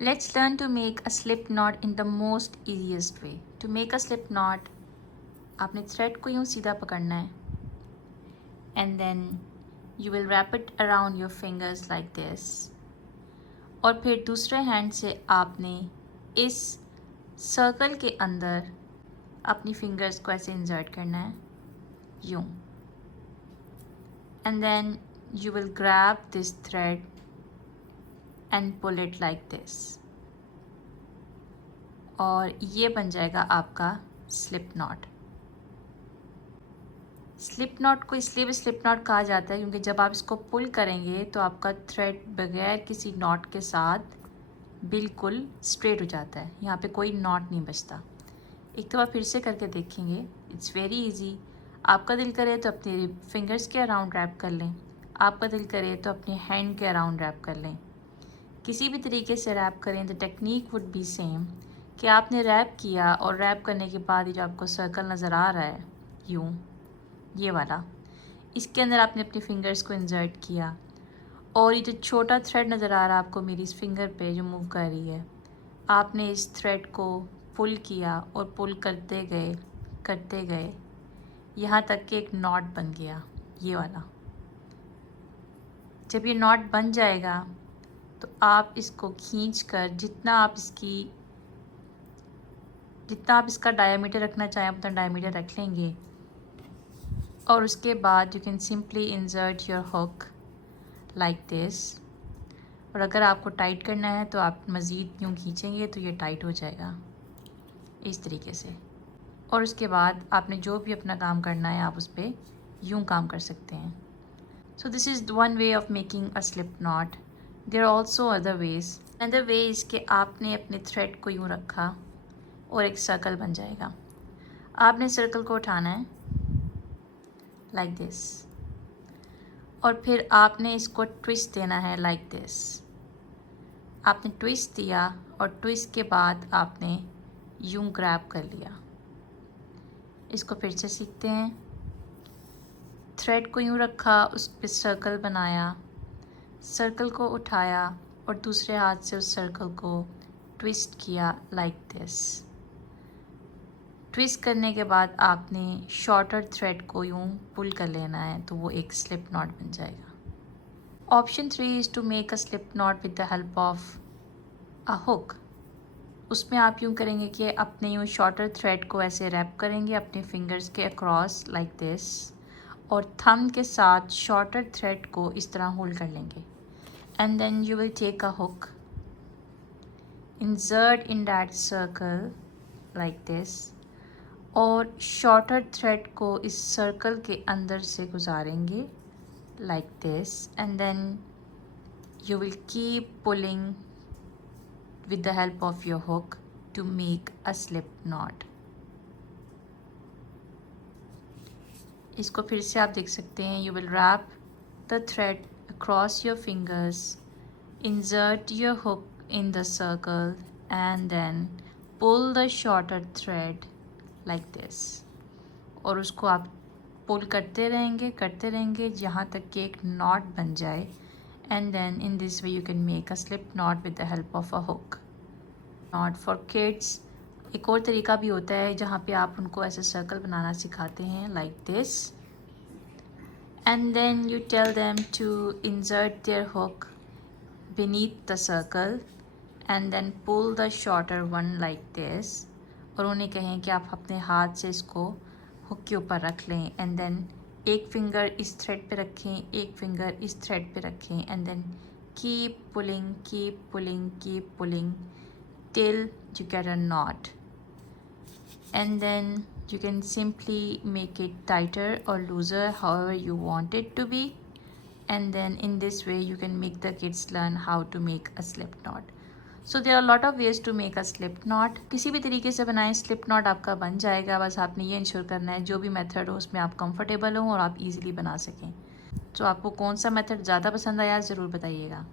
Let's learn to make a slip knot in the most easiest way. To make a slip knot, आपने thread को यूँ सीधा पकड़ना है and then you will wrap it around your fingers like this. और फिर दूसरे hand से आपने इस सर्कल के अंदर अपनी फिंगर्स को ऐसे इंसर्ट करना है यूँ. And then you will grab this thread and pull it like this. और ये बन जाएगा आपका स्लिप नॉट. स्लिप नॉट को इसलिए भी स्लिप नॉट कहा जाता है क्योंकि जब आप इसको पुल करेंगे तो आपका थ्रेड बगैर किसी नॉट के साथ बिल्कुल स्ट्रेट हो जाता है. यहाँ पे कोई नॉट नहीं बचता. एक दफ़ा फिर से करके देखेंगे. It's very easy. आपका दिल करे तो अपने फिंगर्स के अराउंड रैप कर लें. आपका दिल करे तो अपने हैंड के अराउंड रैप कर लें. किसी भी तरीके से रैप करें. The technique would be same कि आपने रैप किया और रैप करने के बाद ये जो आपको सर्कल नज़र आ रहा है यूँ, ये वाला, इसके अंदर आपने अपने फिंगर्स को इंसर्ट किया और ये जो छोटा थ्रेड नज़र आ रहा है आपको मेरी इस फिंगर पे जो मूव कर रही है, आपने इस थ्रेड को पुल किया और पुल करते गए यहाँ तक कि एक नॉट बन गया ये वाला. जब ये नॉट बन जाएगा तो आप इसको खींचकर जितना आप इसका डायमीटर रखना चाहें उतना डायमीटर रख लेंगे. और उसके बाद you can simply insert your hook like this. और अगर आपको टाइट करना है तो आप मज़ीद यूँ खींचेंगे तो ये टाइट हो जाएगा इस तरीके से. और उसके बाद आपने जो भी अपना काम करना है आप उस पर यूँ काम कर सकते हैं. So this is one way of making a slip knot. There are also other ways. Other way is कि आपने अपने थ्रेड को यूँ रखा और एक सर्कल बन जाएगा. आपने सर्कल को उठाना है लाइक दिस और फिर आपने इसको ट्विस्ट देना है लाइक दिस. आपने ट्विस्ट दिया और ट्विस्ट के बाद आपने यूं ग्रैब कर लिया. इसको फिर से सीखते हैं. थ्रेड को यूं रखा, उस पर सर्कल बनाया, सर्कल को उठाया और दूसरे हाथ से उस सर्कल को ट्विस्ट किया लाइक दिस. ट्विस्ट करने के बाद आपने शॉर्टर थ्रेड को यूँ पुल कर लेना है तो वो एक स्लिप नॉट बन जाएगा. Option 3 is to make a slip knot with the help of a hook. उसमें आप यूँ करेंगे कि अपने यूँ शॉर्टर थ्रेड को ऐसे रैप करेंगे अपने फिंगर्स के अक्रॉस लाइक दिस और थंब के साथ शॉर्टर थ्रेड को इस तरह होल्ड कर लेंगे. And then you will take a hook, insert in that circle like this और शॉर्टर थ्रेड को इस सर्कल के अंदर से गुजारेंगे like this. And then you will keep pulling with the help of your hook to make a slip knot. इसको फिर से आप देख सकते हैं. You will wrap the thread across your fingers, insert your hook in the circle and then pull the shorter thread like this. और उसको आप पुल करते रहेंगे जहाँ तक कि एक knot बन जाए. And then in this way you can make a slip knot with the help of a hook. Knot for kids. एक और तरीका भी होता है जहाँ पे आप उनको ऐसे सर्कल बनाना सिखाते हैं like this. And then you tell them to insert their hook beneath the circle and then pull the shorter one like this. और उन्हें कहें कि आप अपने हाथ से इसको हुक के ऊपर रख लें and then एक फिंगर इस थ्रेड पे रखें, एक फिंगर इस थ्रेड पे रखें and then keep pulling till you get a knot. And then you can simply make it tighter or looser however you want it to be. And then in this way you can make the kids learn how to make a slip knot. So there are a lot of ways to make a slip knot. किसी भी तरीके से बनाएं slip knot आपका बन जाएगा. बस आपने ये इंश्योर करना है जो भी मेथड हो उसमें आप कंफर्टेबल हो और आप इजीली बना सकें. तो आपको कौन सा मेथड ज़्यादा पसंद आया ज़रूर बताइएगा.